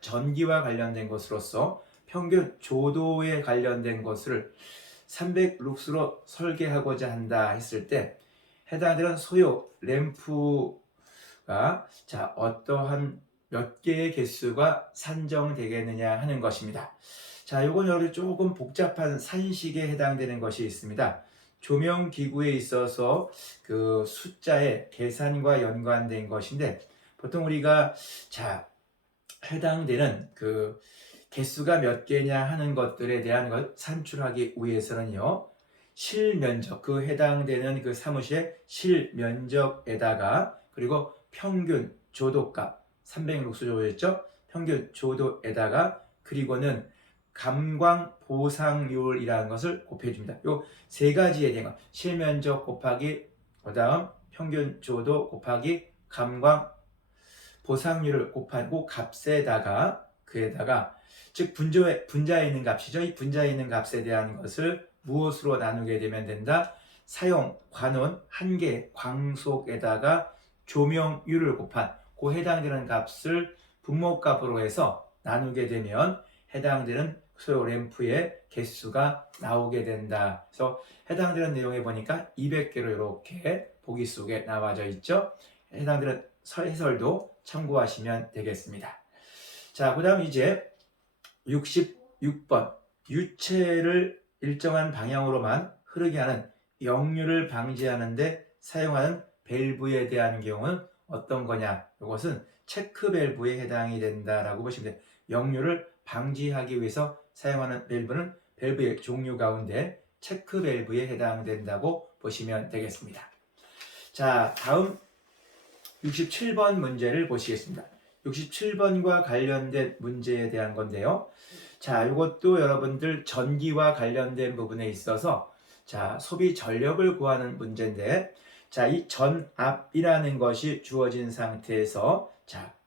전기와 관련된 것으로서 평균 조도에 관련된 것을 300룩스로 설계하고자 한다 했을 때 해당되는 소요 램프가 어떠한 몇 개의 개수가 산정되겠느냐 하는 것입니다. 자, 요건 여러분 조금 복잡한 산식에 해당되는 것이 있습니다. 조명 기구에 있어서 그 숫자의 계산과 연관된 것인데 보통 우리가 해당되는 그 개수가 몇 개냐 하는 것들에 대한 것 산출하기 위해서는요. 실면적, 그 해당되는 그 사무실의 실면적에다가 그리고 평균 조도값 300룩스 조도였죠. 평균 조도에다가 그리고는 감광 보상률이라는 것을 곱해줍니다. 요 세 가지에 대한 것, 실면적 곱하기 그다음 평균 조도 곱하기 감광 보상률을 곱하고 값에다가 그에다가 즉 분자에 있는 값이죠. 이 분자에 있는 값에 대한 것을 무엇으로 나누게 되면 된다? 사용 관원 한 개 광속에다가 조명율을 곱한 그 해당되는 값을 분모값으로 해서 나누게 되면 해당되는 소요 램프의 개수가 나오게 된다. 그래서 해당되는 내용에 보니까 200개로 이렇게 보기 속에 나와져 있죠. 해당되는 해설도 참고하시면 되겠습니다. 자, 그 다음 이제 66번 유체를 일정한 방향으로만 흐르게 하는 역류를 방지하는 데 사용하는 밸브에 대한 경우는 어떤 거냐? 이것은 체크 밸브에 해당이 된다라고 보시면 돼요. 역류를 방지하기 위해서 사용하는 밸브는 밸브의 종류 가운데 체크 밸브에 해당된다고 보시면 되겠습니다. 자, 다음 67번 문제를 보시겠습니다. 67번과 관련된 문제에 대한 건데요. 자, 이것도 여러분들 전기와 관련된 부분에 있어서 소비 전력을 구하는 문제인데 이 전압이라는 것이 주어진 상태에서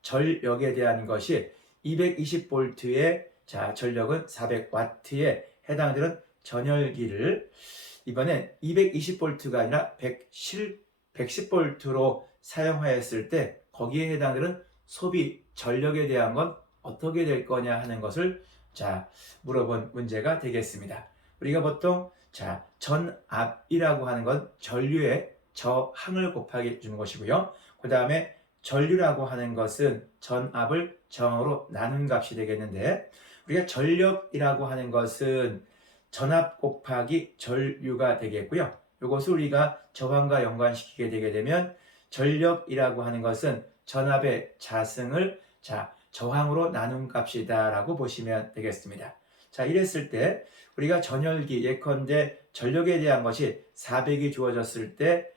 전력에 대한 것이 220V의 전력은 400W에 해당되는 전열기를 이번엔 220V가 아니라 110V로 사용하였을 때 거기에 해당되는 소비 전력에 대한 건 어떻게 될 거냐 하는 것을 물어본 문제가 되겠습니다. 우리가 보통 전압이라고 하는 건 전류의 저항을 곱하기 주는 것이고요. 그 다음에 전류라고 하는 것은 전압을 저항으로 나눈 값이 되겠는데 우리가 전력이라고 하는 것은 전압 곱하기 전류가 되겠고요. 이것을 우리가 저항과 연관시키게 되게 되면 전력이라고 하는 것은 전압의 자승을 저항으로 나눈 값이다 라고 보시면 되겠습니다. 이랬을 때 우리가 전열기 예컨대 전력에 대한 것이 400이 주어졌을 때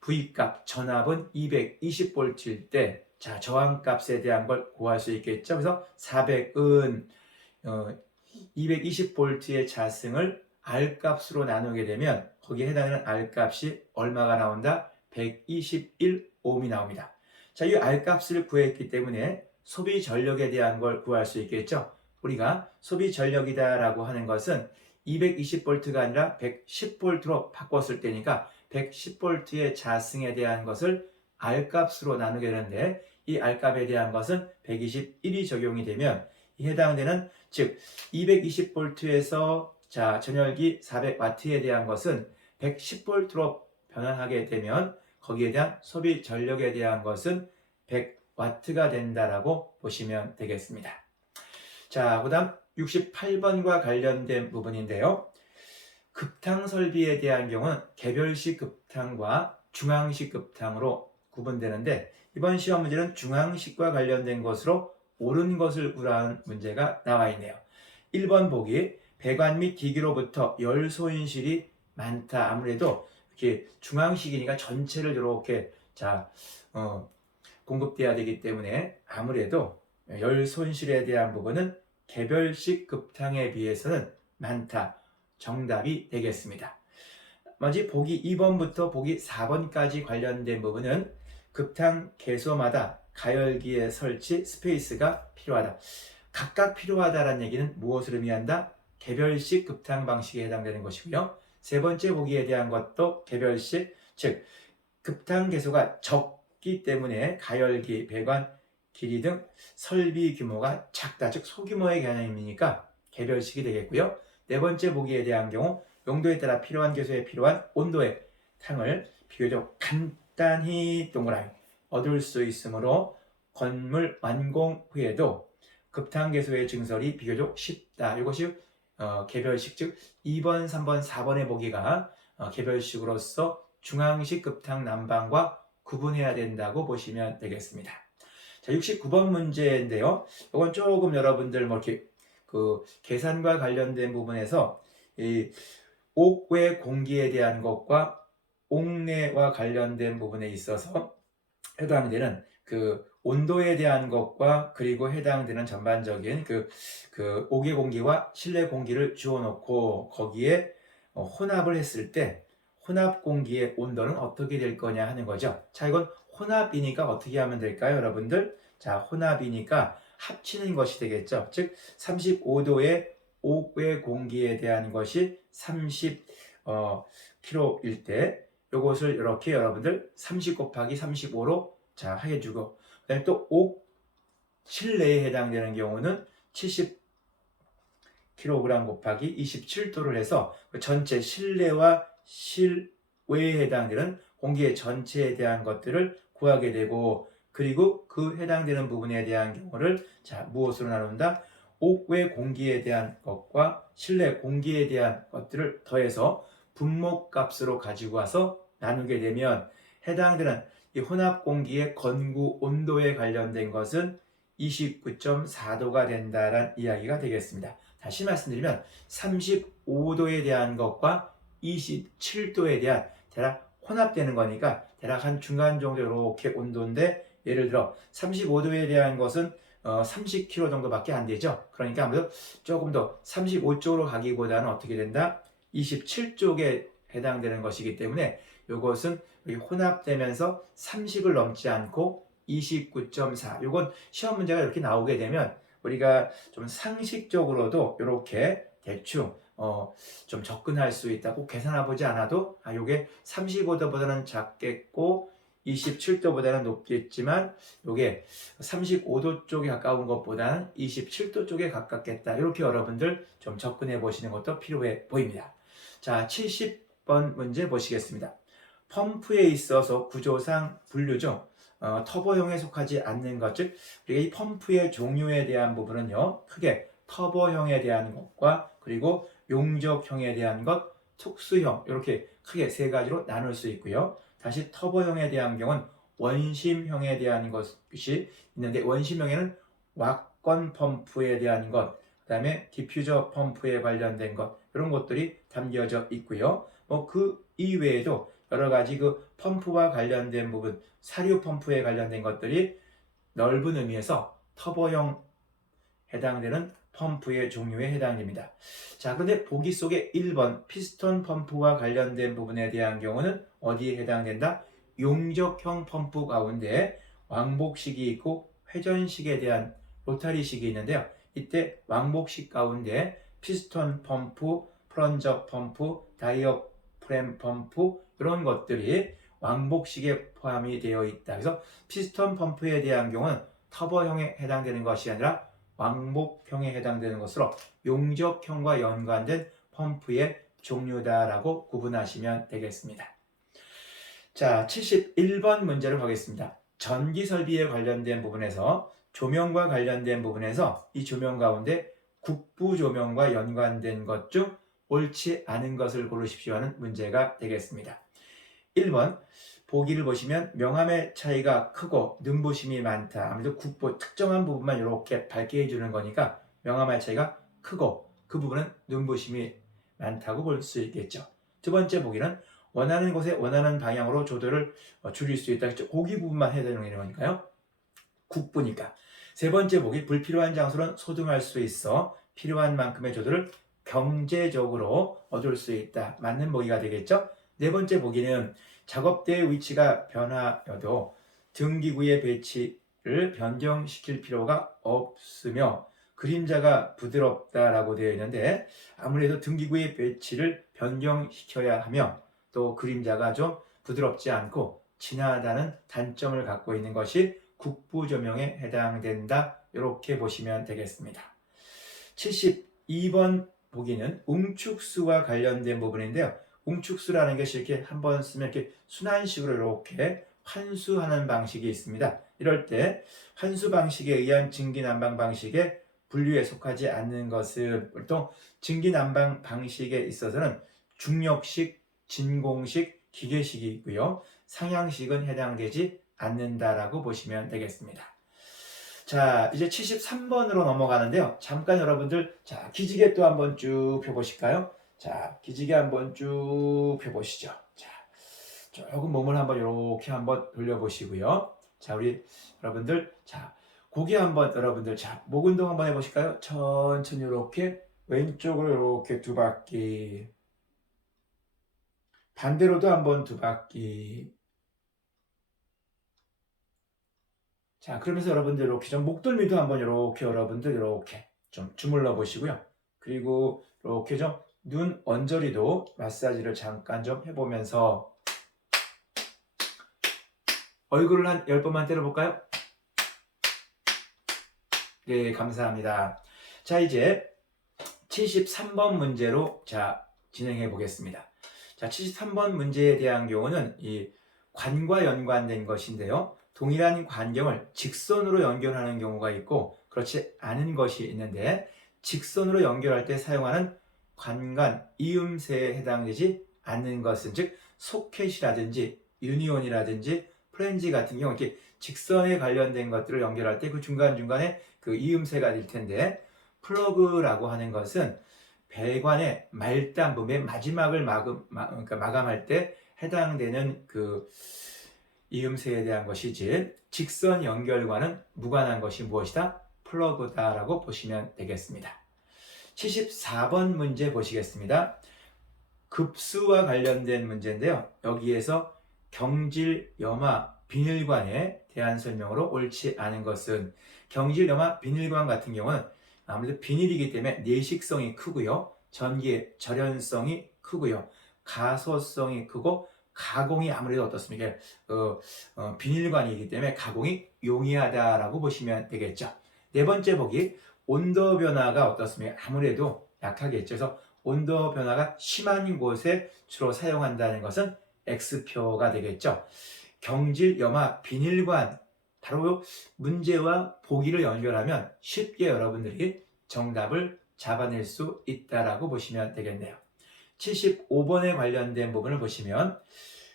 V값 전압은 220V일 때 저항값에 대한 걸 구할 수 있겠죠. 그래서 400은 220V의 자승을 R값으로 나누게 되면 거기에 해당하는 R값이 얼마가 나온다? 121ohm이 나옵니다. 이 R값을 구했기 때문에 소비 전력에 대한 걸 구할 수 있겠죠. 우리가 소비 전력이다 라고 하는 것은 220V가 아니라 110V로 바꿨을 때니까 110V의 자승에 대한 것을 R값으로 나누게 되는데 이 R값에 대한 것은 121이 적용이 되면 해당되는 즉 220V에서 전열기 400W에 대한 것은 110V로 변환하게 되면 거기에 대한 소비 전력에 대한 것은 100W가 된다라고 보시면 되겠습니다. 그 다음 68번과 관련된 부분인데요. 급탕 설비에 대한 경우는 개별식 급탕과 중앙식 급탕으로 구분되는데 이번 시험 문제는 중앙식과 관련된 것으로 옳은 것을 구하는 문제가 나와 있네요. 1번 보기 배관 및 기기로부터 열 손실이 많다. 아무래도 이렇게 중앙식이니까 전체를 이렇게 공급돼야 되기 때문에 아무래도 열 손실에 대한 부분은 개별식 급탕에 비해서는 많다. 정답이 되겠습니다. 먼저 보기 2번부터 보기 4번까지 관련된 부분은 급탕 개소마다 가열기의 설치 스페이스가 필요하다. 각각 필요하다라는 얘기는 무엇을 의미한다? 개별식 급탕 방식에 해당되는 것이고요. 세 번째 보기에 대한 것도 개별식, 즉 급탕 개소가 적기 때문에 가열기, 배관, 길이 등 설비 규모가 작다, 즉 소규모의 개념이니까 개별식이 되겠고요. 네 번째 보기에 대한 경우 용도에 따라 필요한 개소에 필요한 온도의 탕을 비교적 간단히 동그라미 얻을 수 있으므로 건물 완공 후에도 급탕 개소의 증설이 비교적 쉽다. 이것이 개별식, 즉 2번, 3번, 4번의 보기가 개별식으로서 중앙식 급탕 난방과 구분해야 된다고 보시면 되겠습니다. 자, 69번 문제인데요. 이건 조금 여러분들 뭐 이렇게 그 계산과 관련된 부분에서 이 옥외 공기에 대한 것과 옥내와 관련된 부분에 있어서 해당되는 그 온도에 대한 것과 그리고 해당되는 전반적인 그 옥외 공기와 실내 공기를 주어 놓고 거기에 혼합을 했을 때 혼합 공기의 온도는 어떻게 될 거냐 하는 거죠. 자, 이건 혼합이니까 어떻게 하면 될까요, 여러분들? 자, 혼합이니까 합치는 것이 되겠죠. 즉 35도의 옥외 공기에 대한 것이 30kg일 때 이것을 이렇게 여러분들 30 곱하기 35로 자 해주고, 그다음에 또 옥 실내에 해당되는 경우는 70kg 곱하기 27도를 해서 전체 실내와 실외에 해당되는 공기의 전체에 대한 것들을 구하게 되고, 그리고 그 해당되는 부분에 대한 경우를 자 무엇으로 나눈다? 옥외 공기에 대한 것과 실내 공기에 대한 것들을 더해서 분모값으로 가지고 와서 나누게 되면 해당되는 이 혼합 공기의 건구 온도에 관련된 것은 29.4도가 된다는 이야기가 되겠습니다. 다시 말씀드리면 35도에 대한 것과 27도에 대한 대략 혼합되는 거니까 대략 한 중간 정도 이렇게 온도인데, 예를 들어 35도에 대한 것은 30kg 정도밖에 안 되죠. 그러니까 아무래도 조금 더 35쪽으로 가기보다는 어떻게 된다? 27쪽에 해당되는 것이기 때문에 이것은 혼합되면서 30을 넘지 않고 29.4. 이건 시험 문제가 이렇게 나오게 되면 우리가 좀 상식적으로도 이렇게 대충 좀 접근할 수 있다고 계산해 보지 않아도 이게 35도보다는 작겠고 27도보다는 높겠지만 이게 35도 쪽에 가까운 것보다는 27도 쪽에 가깝겠다. 이렇게 여러분들 좀 접근해 보시는 것도 필요해 보입니다. 자, 70번 문제 보시겠습니다. 펌프에 있어서 구조상 분류 중 터보형에 속하지 않는 것, 즉 우리가 이 펌프의 종류에 대한 부분은요, 크게 터보형에 대한 것과 그리고 용접형에 대한 것, 특수형, 이렇게 크게 세 가지로 나눌 수 있고요. 다시 터보형에 대한 경우는 원심형에 대한 것이 있는데, 원심형에는 왁건 펌프에 대한 것, 그 다음에 디퓨저 펌프에 관련된 것, 이런 것들이 담겨져 있고요. 그 이외에도 여러 가지 그 펌프와 관련된 부분, 사료 펌프에 관련된 것들이 넓은 의미에서 터보형 해당되는 펌프의 종류에 해당됩니다. 자, 그런데 보기 속에 1번 피스톤 펌프와 관련된 부분에 대한 경우는 어디에 해당된다? 용접형 펌프 가운데 왕복식이 있고 회전식에 대한 로타리식이 있는데요. 이때 왕복식 가운데 피스톤 펌프, 플런저 펌프, 다이어프램 펌프, 이런 것들이 왕복식에 포함이 되어 있다. 그래서 피스톤 펌프에 대한 경우는 터보형에 해당되는 것이 아니라 왕복형에 해당되는 것으로 용접형과 연관된 펌프의 종류다라고 구분하시면 되겠습니다. 자, 71번 문제로 가겠습니다. 전기 설비에 관련된 부분에서 조명과 관련된 부분에서 이 조명 가운데 국부 조명과 연관된 것 중 옳지 않은 것을 고르십시오 하는 문제가 되겠습니다. 1번 보기를 보시면 명암의 차이가 크고 눈부심이 많다. 아무래도 국부 특정한 부분만 이렇게 밝게 해주는 거니까 명암의 차이가 크고 그 부분은 눈부심이 많다고 볼 수 있겠죠. 두 번째 보기는 원하는 곳에 원하는 방향으로 조도를 줄일 수 있다. 고기 부분만 해야 되는 거니까요. 국부니까. 세 번째 보기 불필요한 장소는 소등할 수 있어 필요한 만큼의 조도를 경제적으로 얻을 수 있다. 맞는 보기가 되겠죠. 네 번째 보기는 작업대의 위치가 변하여도 등기구의 배치를 변경시킬 필요가 없으며 그림자가 부드럽다라고 되어 있는데, 아무래도 등기구의 배치를 변경시켜야 하며 또 그림자가 좀 부드럽지 않고 진하다는 단점을 갖고 있는 것이 국부조명에 해당된다. 이렇게 보시면 되겠습니다. 72번 보기는 웅축수와 관련된 부분인데요. 웅축수라는 것이 이렇게 한번 쓰면 이렇게 순환식으로 이렇게 환수하는 방식이 있습니다. 이럴 때 환수 방식에 의한 증기난방 방식에 분류에 속하지 않는 것은 보통 증기난방 방식에 있어서는 중력식, 진공식, 기계식이 있고요. 상향식은 해당되지 않는다라고 보시면 되겠습니다. 자, 이제 73번으로 넘어가는데요. 잠깐 여러분들, 자, 기지개 또 한번 쭉 펴보실까요? 자, 기지개 한번 쭉 펴보시죠. 자, 조금 몸을 한번 이렇게 한번 돌려보시고요. 자, 우리 여러분들, 자, 고개 한번 여러분들, 자, 목 운동 한번 해보실까요? 천천히 이렇게 왼쪽으로 이렇게 두 바퀴, 반대로도 한번 두 바퀴. 자, 그러면서 여러분들 이렇게 좀 목덜미도 한번 이렇게 여러분들 이렇게 좀 주물러 보시고요. 그리고 이렇게 좀 눈 언저리도 마사지를 잠깐 좀 해보면서 얼굴을 한 10번만 때려볼까요? 네, 감사합니다. 자, 이제 73번 문제로 자, 진행해 보겠습니다. 자, 73번 문제에 대한 경우는 이 관과 연관된 것인데요. 동일한 관경을 직선으로 연결하는 경우가 있고 그렇지 않은 것이 있는데 직선으로 연결할 때 사용하는 관간, 이음새에 해당되지 않는 것은 즉 소켓이라든지 유니온이라든지 프렌지 같은 경우 이렇게 직선에 관련된 것들을 연결할 때 그 중간중간에 그 이음새가 될 텐데 플러그라고 하는 것은 배관의 말단부 맨 마지막을 그러니까 마감할 때 해당되는 그 이음새에 대한 것이지 직선 연결과는 무관한 것이 무엇이다? 플러그다라고 보시면 되겠습니다. 74번 문제 보시겠습니다. 급수와 관련된 문제인데요. 여기에서 경질, 염화, 비닐관에 대한 설명으로 옳지 않은 것은 경질, 염화, 비닐관 같은 경우는 아무래도 비닐이기 때문에 내식성이 크고요. 전기의 절연성이 크고요. 가소성이 크고 가공이 아무래도 어떻습니까? 비닐관이기 때문에 가공이 용이하다라고 보시면 되겠죠. 네 번째 보기 온도 변화가 어떻습니까? 아무래도 약하겠죠. 그래서 온도 변화가 심한 곳에 주로 사용한다는 것은 X표가 되겠죠. 경질, 염화, 비닐관 바로 문제와 보기를 연결하면 쉽게 여러분들이 정답을 잡아낼 수 있다라고 보시면 되겠네요. 75번에 관련된 부분을 보시면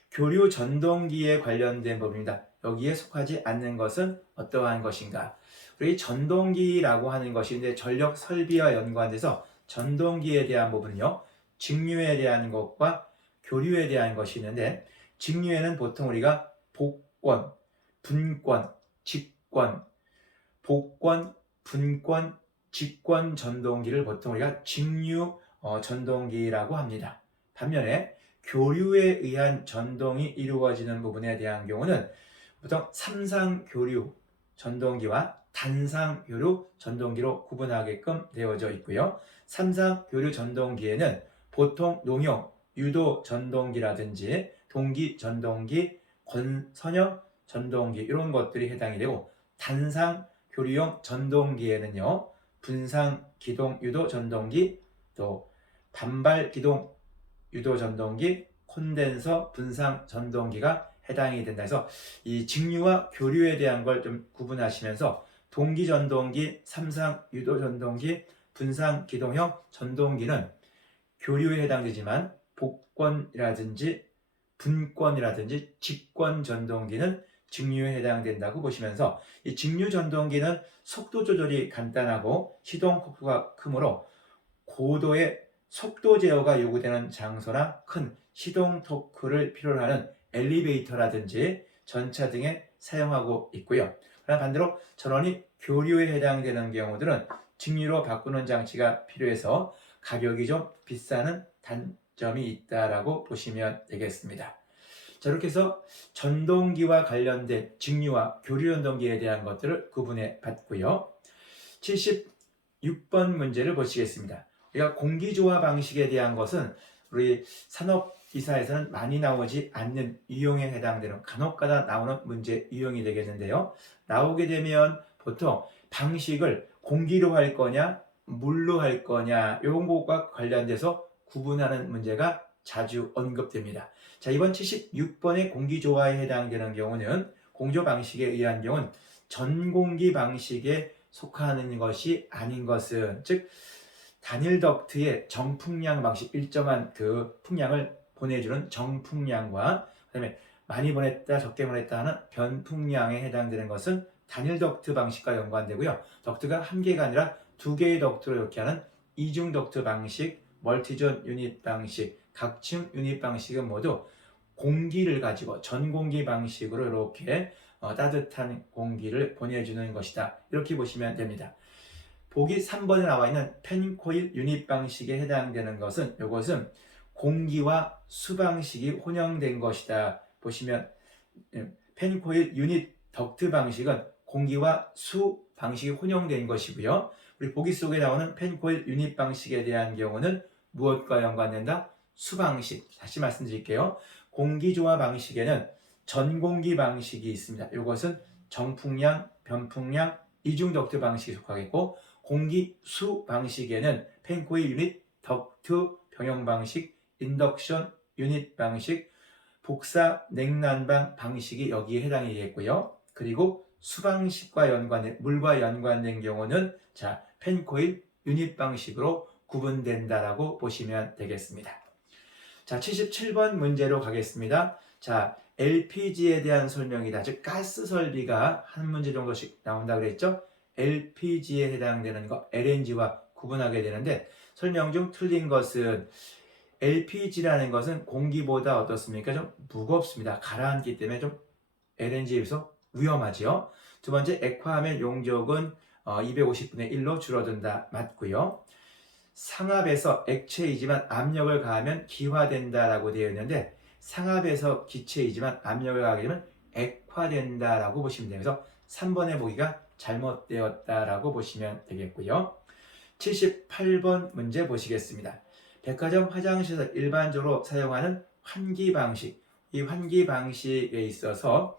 교류 전동기에 관련된 부분입니다. 여기에 속하지 않는 것은 어떠한 것인가? 우리 전동기라고 하는 것이 이제 전력 설비와 연관돼서 전동기에 대한 부분은요, 직류에 대한 것과 교류에 대한 것이 있는데, 직류에는 보통 우리가 복권, 분권, 직권, 복권, 분권, 직권 전동기를 보통 우리가 직류 전동기라고 합니다. 반면에 교류에 의한 전동이 이루어지는 부분에 대한 경우는 보통 삼상교류 전동기와 단상교류 전동기로 구분하게끔 되어져 있고요. 삼상교류 전동기에는 보통 농용, 유도 전동기라든지 동기 전동기, 선형 전동기 이런 것들이 해당이 되고 단상교류용 전동기에는요. 분상 기동 유도 전동기, 또 반발 기동 유도 전동기, 콘덴서 분상 전동기가 해당이 된다 해서 이 직류와 교류에 대한 걸 좀 구분하시면서 동기 전동기, 삼상 유도 전동기, 분상 기동형 전동기는 교류에 해당되지만 복권이라든지 분권이라든지 직권 전동기는 직류에 해당된다고 보시면서 이 직류 전동기는 속도 조절이 간단하고 시동 코프가 크므로 고도의 속도 제어가 요구되는 장소나 큰 시동 토크를 필요로 하는 엘리베이터라든지 전차 등에 사용하고 있고요. 그러나 반대로 전원이 교류에 해당되는 경우들은 직류로 바꾸는 장치가 필요해서 가격이 좀 비싸는 단점이 있다라고 보시면 되겠습니다. 자, 이렇게 해서 전동기와 관련된 직류와 교류 전동기에 대한 것들을 구분해 봤고요. 76번 문제를 보시겠습니다. 우리가 공기조화 방식에 대한 것은 우리 산업기사에서는 많이 나오지 않는 유형에 해당되는 간혹가다 나오는 문제 유형이 되겠는데요. 나오게 되면 보통 방식을 공기로 할 거냐 물로 할 거냐 이런 것과 관련돼서 구분하는 문제가 자주 언급됩니다. 자, 이번 76번의 공기조화에 해당되는 경우는 공조 방식에 의한 경우는 전공기 방식에 속하는 것이 아닌 것은, 즉 단일 덕트의 정풍량 방식, 일정한 그 풍량을 보내주는 정풍량과 그다음에 많이 보냈다 적게 보냈다 하는 변풍량에 해당되는 것은 단일 덕트 방식과 연관되고요. 덕트가 한 개가 아니라 두 개의 덕트로 이렇게 하는 이중 덕트 방식, 멀티존 유닛 방식, 각층 유닛 방식은 모두 공기를 가지고 전공기 방식으로 이렇게 따뜻한 공기를 보내주는 것이다. 이렇게 보시면 됩니다. 보기 3번에 나와 있는 펜코일 유닛 방식에 해당되는 것은, 이것은 공기와 수 방식이 혼용된 것이다. 보시면 펜코일 유닛 덕트 방식은 공기와 수 방식이 혼용된 것이고요. 우리 보기 속에 나오는 펜코일 유닛 방식에 대한 경우는 무엇과 연관된다? 수 방식. 다시 말씀드릴게요. 공기조화 방식에는 전공기 방식이 있습니다. 이것은 정풍량, 변풍량, 이중덕트 방식에 속하겠고, 공기 수 방식에는 펜코일 유닛 덕트 병용 방식, 인덕션 유닛 방식, 복사 냉난방 방식이 여기에 해당이 되겠고요. 그리고 수 방식과 연관된, 물과 연관된 경우는 자, 펜코일 유닛 방식으로 구분된다라고 보시면 되겠습니다. 자, 77번 문제로 가겠습니다. 자, LPG에 대한 설명이다. 즉 가스 설비가 한 문제 정도씩 나온다 그랬죠? LPG에 해당되는 거 LNG와 구분하게 되는데, 설명 중 틀린 것은 LPG라는 것은 공기보다 어떻습니까? 좀 무겁습니다. 가라앉기 때문에 좀 LNG에 비해서 위험하죠. 두 번째, 액화하면 용적은 250분의 1로 줄어든다. 맞고요. 상압에서 액체이지만 압력을 가하면 기화된다라고 되어 있는데, 상압에서 기체이지만 압력을 가하게 되면 액화된다라고 보시면 돼요. 그래서 3번의 보기가 잘못되었다라고 보시면 되겠고요. 78번 문제 보시겠습니다. 백화점 화장실에서 일반적으로 사용하는 환기 방식, 이 환기 방식에 있어서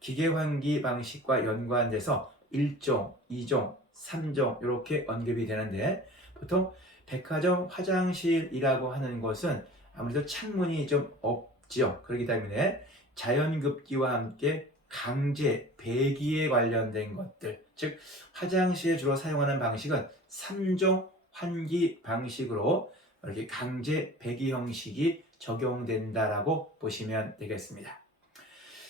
기계 환기 방식과 연관돼서 1종, 2종, 3종 이렇게 언급이 되는데, 보통 백화점 화장실이라고 하는 것은 아무래도 창문이 좀 없지요. 그렇기 때문에 자연급기와 함께 강제, 배기에 관련된 것들, 즉 화장실에 주로 사용하는 방식은 3종 환기 방식으로 이렇게 강제 배기 형식이 적용된다라고 보시면 되겠습니다.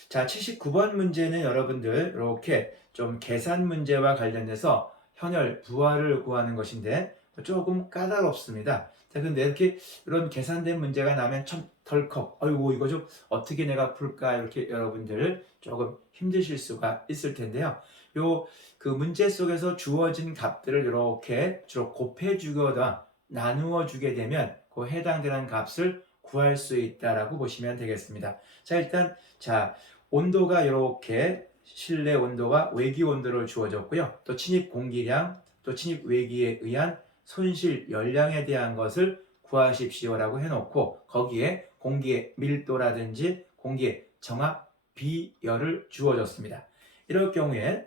자, 79번 문제는 여러분들 이렇게 좀 계산 문제와 관련해서 현열, 부하를 구하는 것인데 조금 까다롭습니다. 자, 근데 이렇게 이런 계산된 문제가 나면 참 덜컥, 아이고 이거 좀 어떻게 내가 풀까, 이렇게 여러분들 조금 힘드실 수가 있을 텐데요. 그 문제 속에서 주어진 값들을 이렇게 주로 곱해주거나 나누어 주게 되면 그 해당되는 값을 구할 수 있다라고 보시면 되겠습니다. 자, 일단 온도가 이렇게 실내 온도와 외기 온도를 주어졌고요. 또 침입 공기량, 또 침입 외기에 의한 손실 열량에 대한 것을 구하십시오라고 해놓고, 거기에 공기의 밀도라든지 공기의 정압 비열을 주어졌습니다. 이럴 경우에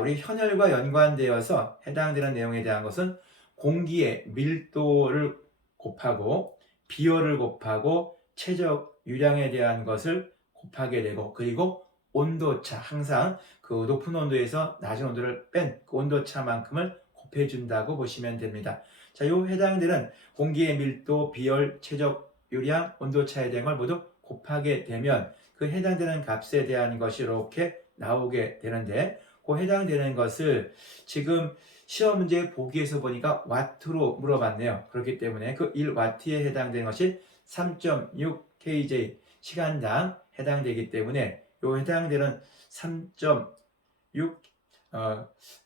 우리 현열과 연관되어서 해당되는 내용에 대한 것은 공기의 밀도를 곱하고 비열을 곱하고 최적 유량에 대한 것을 곱하게 되고, 그리고 온도차, 항상 그 높은 온도에서 낮은 온도를 뺀 그 온도차만큼을 곱해준다고 보시면 됩니다. 자, 요 해당되는 공기의 밀도, 비열, 최적 유량, 온도차에 대한 걸 모두 곱하게 되면 그 해당되는 값에 대한 것이 이렇게 나오게 되는데, 그 해당되는 것을 지금 시험 문제 보기에서 보니까 와트로 물어봤네요. 그렇기 때문에 그 1와트에 해당되는 것이 3.6 kJ 시간당 해당되기 때문에 요 해당되는 3.6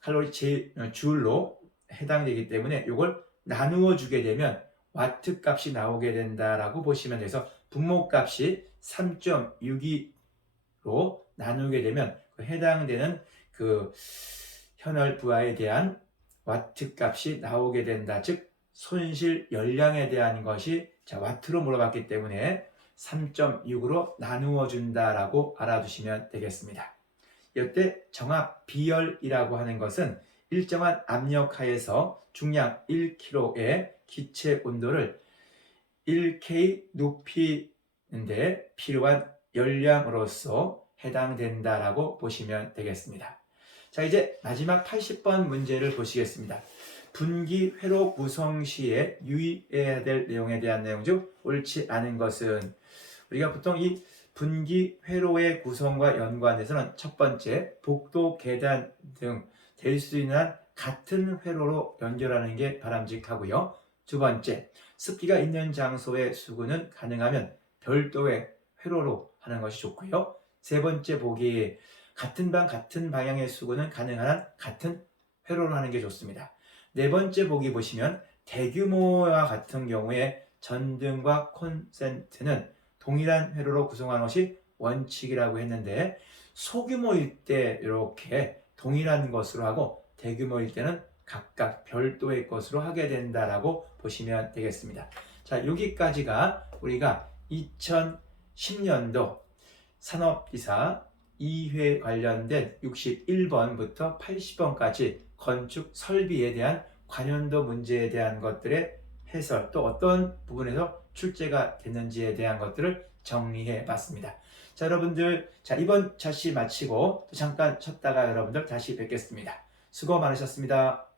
칼로리 줄로 해당되기 때문에 이걸 나누어 주게 되면 와트 값이 나오게 된다라고 보시면 돼서 분모 값이 3.62로 나누게 되면 그 해당되는 그 현열 부하에 대한 와트 값이 나오게 된다. 즉 손실 열량에 대한 것이 자, 와트로 물어봤기 때문에 3.6으로 나누어 준다라고 알아두시면 되겠습니다. 이때 정압 비열이라고 하는 것은 일정한 압력하에서 중량 1kg의 기체 온도를 1K 높이는데 필요한 열량으로서 해당된다라고 보시면 되겠습니다. 자, 이제 마지막 80번 문제를 보시겠습니다. 분기 회로 구성 시에 유의해야 될 내용에 대한 내용 중 옳지 않은 것은, 우리가 보통 이 분기 회로의 구성과 연관해서는 첫 번째, 복도, 계단 등 될 수 있는 같은 회로로 연결하는 게 바람직하고요. 두 번째, 습기가 있는 장소의 수구는 가능하면 별도의 회로로 하는 것이 좋고요. 세 번째 보기, 같은 방 같은 방향의 수구는 가능한 한 같은 회로로 하는 게 좋습니다. 네 번째 보기 보시면 대규모와 같은 경우에 전등과 콘센트는 동일한 회로로 구성하는 것이 원칙이라고 했는데, 소규모일 때 이렇게 동일한 것으로 하고 대규모일 때는 각각 별도의 것으로 하게 된다라고 보시면 되겠습니다. 자, 여기까지가 우리가 2010년도 산업기사 2회 관련된 61번부터 80번까지 건축 설비에 대한 관련도 문제에 대한 것들의 해설, 또 어떤 부분에서 출제가 됐는지에 대한 것들을 정리해 봤습니다. 자, 여러분들, 자, 이번 차시 마치고 또 잠깐 쉬었다가 여러분들 다시 뵙겠습니다. 수고 많으셨습니다.